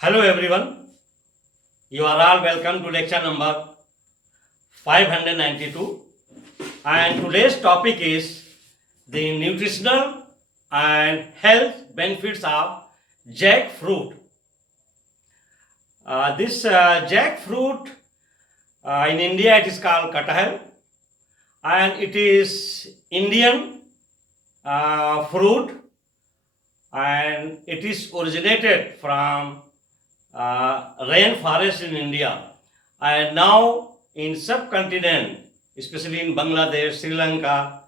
Hello everyone, you are all welcome to lecture number 592, and today's topic is the nutritional and health benefits of jackfruit. This jackfruit in India it is called kathal, and it is Indian fruit, and it is originated from rainforest in India, and now in subcontinent, especially in Bangladesh, Sri Lanka,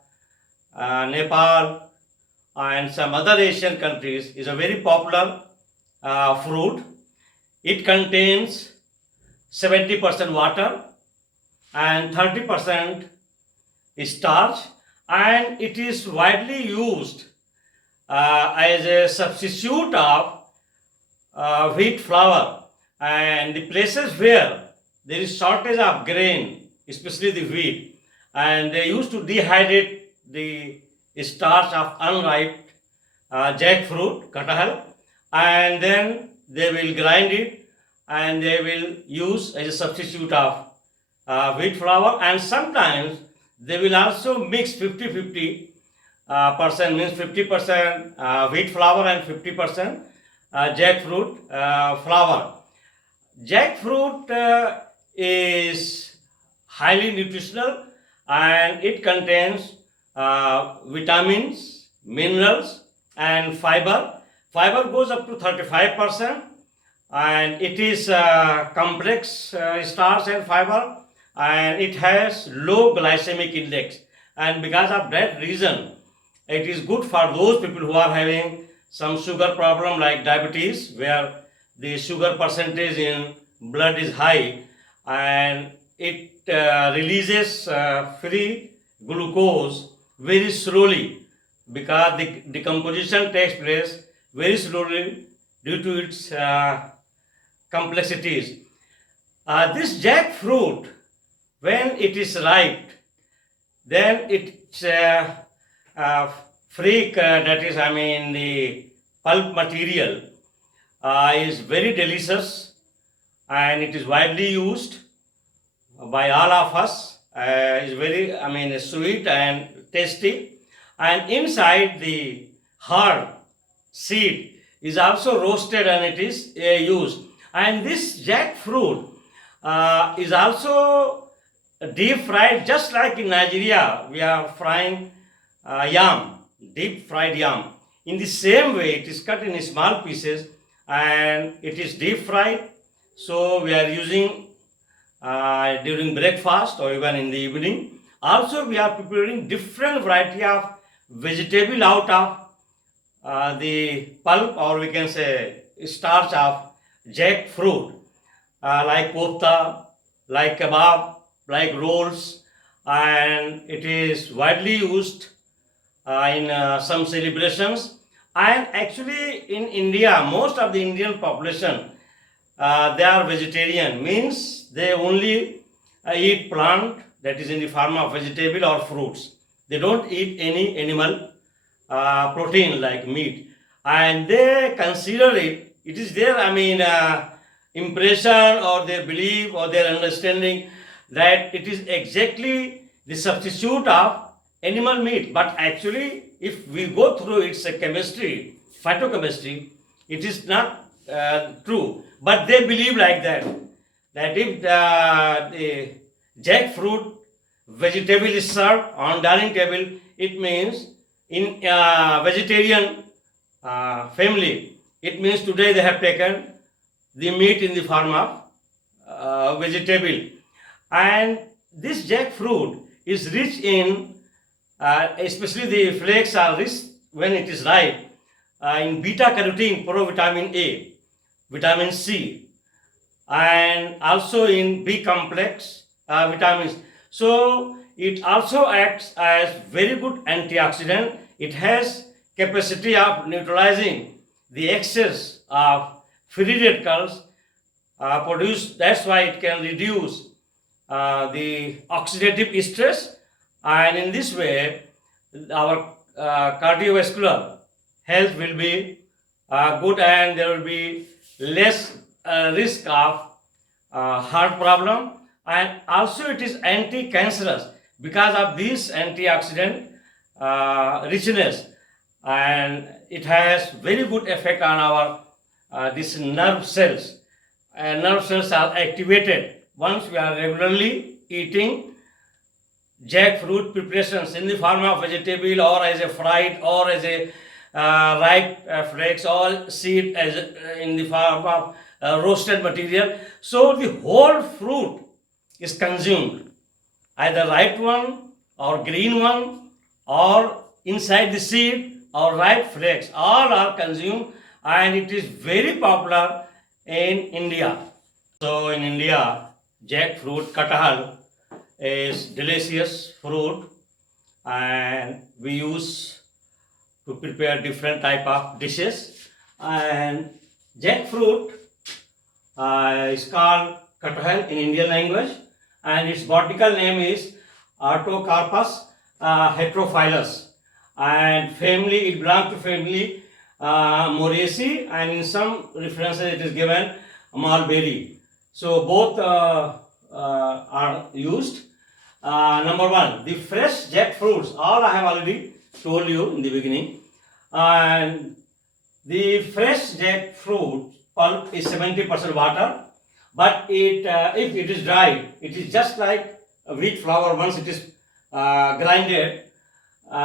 Nepal, and some other Asian countries, is a very popular fruit. It contains 70% water and 30% starch, and it is widely used as a substitute of wheat flour, and the places where there is shortage of grain, especially the wheat, and they used to dehydrate the starch of unripe jackfruit, kathal, and then they will grind it and they will use as a substitute of wheat flour, and sometimes they will also mix 50-50 percent, means 50% wheat flour and 50% jackfruit flour. Jackfruit is highly nutritional, and it contains vitamins, minerals, and fiber. Fiber goes up to 35%, and it is complex starch and fiber, and it has low glycemic index. And because of that reason, it is good for those people who are having some sugar problem like diabetes, where the sugar percentage in blood is high, and it releases free glucose very slowly, because the decomposition takes place very slowly due to its complexities. This jackfruit, when it is ripe, then its freak, that is, I mean, the pulp material is very delicious, and it is widely used by all of us. Is very, I mean, sweet and tasty, and inside the hard seed is also roasted, and it is used. And this jackfruit is also deep fried, just like in Nigeria we are frying yam, deep fried yam. In the same way, it is cut in small pieces and it is deep fried. So we are using during breakfast or even in the evening. Also, we are preparing different variety of vegetable out of the pulp, or we can say starch of jackfruit, like kofta, like kebab, like rolls, and it is widely used in some celebrations. And actually, in India, most of the Indian population they are vegetarian, means they only eat plant, that is in the form of vegetable or fruits. They don't eat any animal protein like meat, and they consider it is their, I mean, impression or their belief or their understanding that it is exactly the substitute of animal meat. But actually, if we go through its chemistry, phytochemistry, it is not true. But they believe like that, that if the jackfruit vegetable is served on dining table, it means in vegetarian family, it means today they have taken the meat in the form of vegetable. And this jackfruit is rich in, especially the flakes are rich when it is ripe, in beta carotene, provitamin A, vitamin C, and also in B complex vitamins. So it also acts as very good antioxidant. It has capacity of neutralizing the excess of free radicals produced. That's why it can reduce the oxidative stress, and in this way our cardiovascular health will be good, and there will be less risk of heart problem, and also it is anti-cancerous because of this antioxidant richness, and it has very good effect on our this nerve cells. And nerve cells are activated once we are regularly eating jackfruit preparations in the form of vegetable or as a fried or as a ripe flakes or seed as in the form of roasted material. So the whole fruit is consumed, either ripe one or green one or inside the seed or ripe flakes. All are consumed, and it is very popular in India. So in India, jackfruit, kathal is delicious fruit, and we use to prepare different type of dishes. And jackfruit is called kathal in Indian language, and its botanical name is Artocarpus heterophyllus, and family, it belongs to family Moraceae, and in some references it is given mulberry. So both are used. Number one, the fresh jackfruits, all I have already told you in the beginning. And the fresh jackfruit pulp is 70% water, but if it is dried, it is just like wheat flour once it is grinded.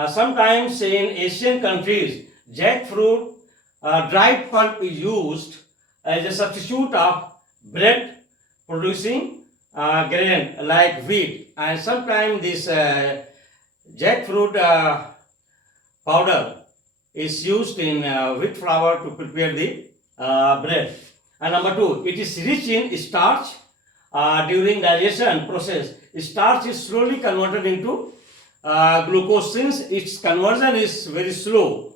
Sometimes in Asian countries, jackfruit dried pulp is used as a substitute of bread producing grain like wheat, and sometimes this jackfruit powder is used in wheat flour to prepare the bread. And number two, it is rich in starch. During digestion process, starch is slowly converted into glucose. Since its conversion is very slow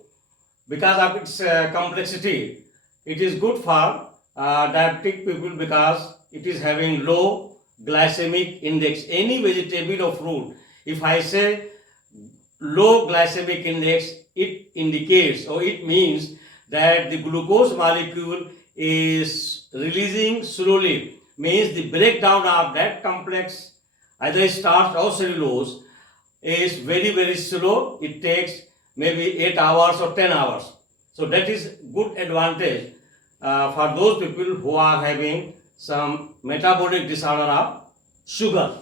because of its complexity, it is good for diabetic people because it is having low glycemic index. Any vegetable or fruit, if I say low glycemic index, it indicates or it means that the glucose molecule is releasing slowly, means the breakdown of that complex, either starch or cellulose, is very slow. It takes maybe 8 hours or 10 hours. So that is good advantage for those people who are having some metabolic disorder of sugar.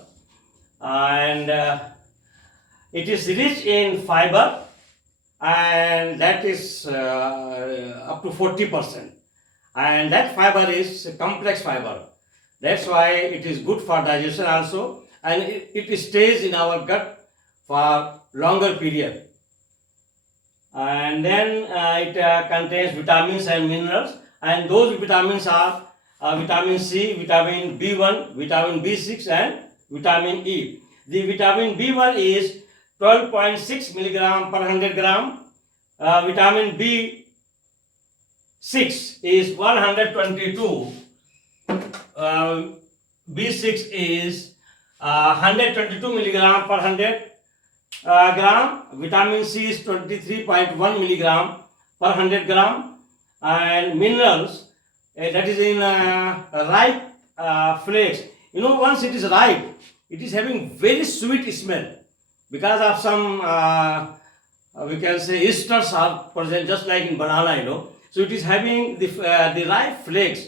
And it is rich in fiber, and that is up to 40%. And that fiber is complex fiber. That's why it is good for digestion also, and it stays in our gut for longer period. And then it contains vitamins and minerals, and those vitamins are vitamin C, vitamin B1, vitamin B6 and vitamin E. The vitamin B1 is 12.6 milligram per 100 gram. Vitamin B6 is 122. B6 is 122 milligram per 100 gram. Vitamin C is 23.1 milligram per 100 gram. And minerals, that is in ripe flakes. You know, once it is ripe, it is having very sweet smell because of some we can say esters are present, just like in banana, you know. So it is having the ripe flakes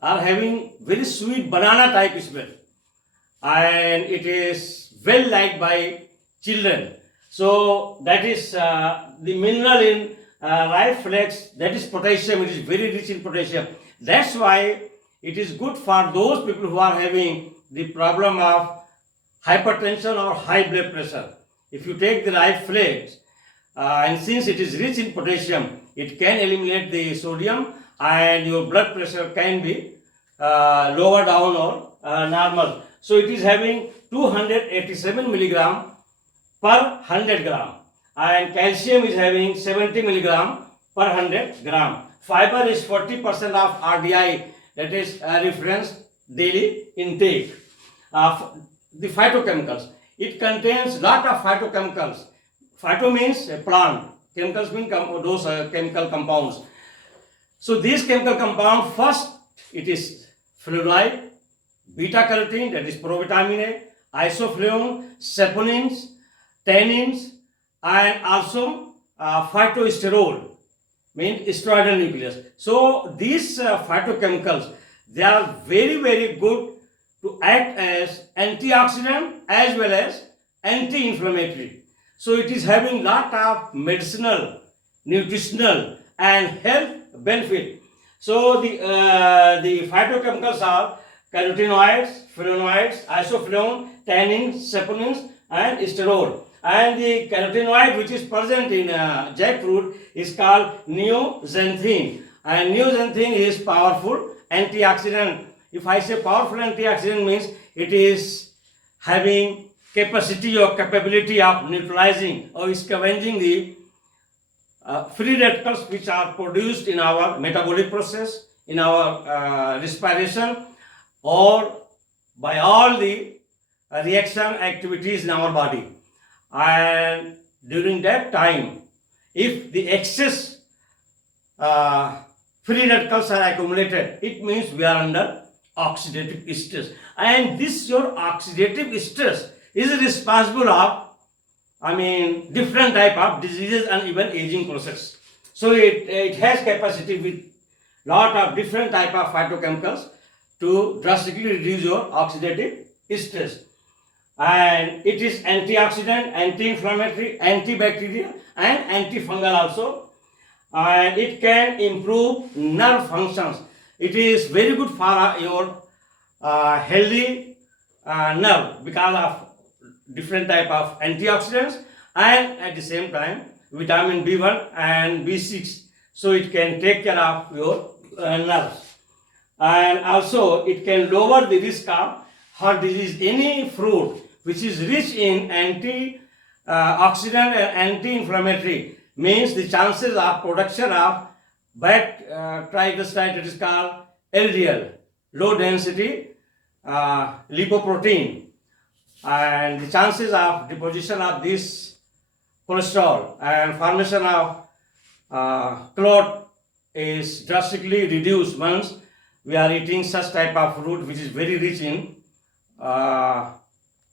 are having very sweet banana type smell, and it is well liked by children. So that is the mineral in ripe flakes, that is potassium. It is very rich in potassium. That's why it is good for those people who are having the problem of hypertension or high blood pressure. If you take the ripe flakes, and since it is rich in potassium, it can eliminate the sodium, and your blood pressure can be lower down or normal. So it is having 287 milligram per 100 gram, and calcium is having 70 milligram per 100 gram. Fiber is 40% of RDI, that is reference daily intake. The phytochemicals, it contains lot of phytochemicals. Phyto means a plant, chemicals mean those chemical compounds. So these chemical compound, first it is flavonoid, beta carotene, that is provitamin A, isoflavone, saponins, tannins, and also phytosterol, means steroidal nucleus. So these phytochemicals, they are very good to act as antioxidant as well as anti-inflammatory. So it is having lot of medicinal, nutritional and health benefit. So the phytochemicals are carotenoids, flavonoids, isoflavone, tannins, saponins and sterol. And the carotenoid which is present in jackfruit is called neoxanthine. And neoxanthine is powerful antioxidant. If I say powerful antioxidant, means it is having capacity or capability of neutralizing or scavenging the free radicals which are produced in our metabolic process, in our respiration, or by all the reaction activities in our body. And during that time, if the excess free radicals are accumulated, it means we are under oxidative stress. And this your oxidative stress is responsible of, different type of diseases and even aging process. So it has capacity with lot of different type of phytochemicals to drastically reduce your oxidative stress. And it is antioxidant, anti-inflammatory, antibacterial and antifungal also. And it can improve nerve functions. It is very good for your healthy nerve because of different type of antioxidants, and at the same time vitamin B1 and B6. So it can take care of your nerves. And also it can lower the risk of heart disease. Any fruit which is rich in antioxidant and anti-inflammatory means the chances of production of bad triglyceride, it is called LDL, low density lipoprotein, and the chances of deposition of this cholesterol and formation of clot is drastically reduced once we are eating such type of fruit which is very rich in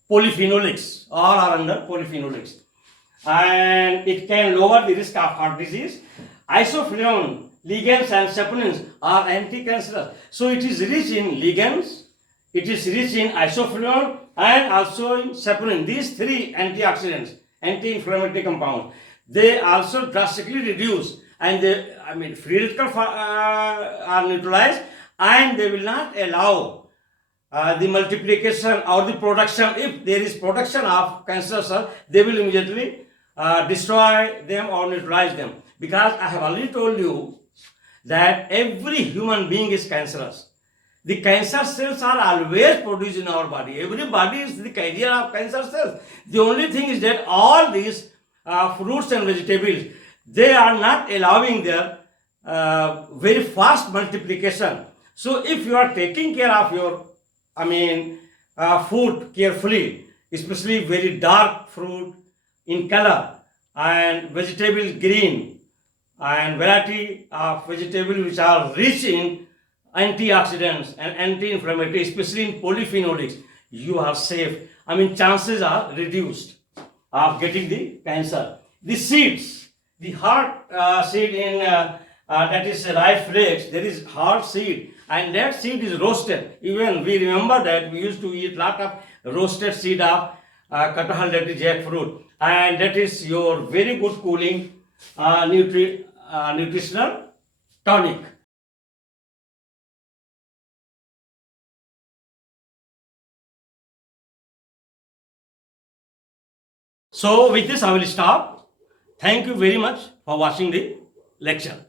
polyphenolics. All are under polyphenolics. And it can lower the risk of heart disease. Isoflavone, ligands and saponins are anti-cancerous. So it is rich in ligands, it is rich in isoflavone and also in saponin. These three antioxidants, anti-inflammatory compounds, they also drastically reduce, and they, free radicals are neutralized, and they will not allow the multiplication or the production. If there is production of cancer cells, they will immediately destroy them or neutralize them. Because I have already told you that every human being is cancerous. The cancer cells are always produced in our body. Everybody is the carrier of cancer cells. The only thing is that all these fruits and vegetables, they are not allowing their very fast multiplication. So if you are taking care of your food carefully, especially very dark fruit in color and vegetable green and variety of vegetables which are rich in antioxidants and anti-inflammatory, especially in polyphenolics, you are safe. Chances are reduced of getting the cancer. The seeds, the hard seed in that is rice flakes, there is hard seed, and that seed is roasted. Even we remember that we used to eat lot of roasted seed of katahal, that is jackfruit, and that is your very good cooling nutritional tonic. So with this I will stop. Thank you very much for watching the lecture.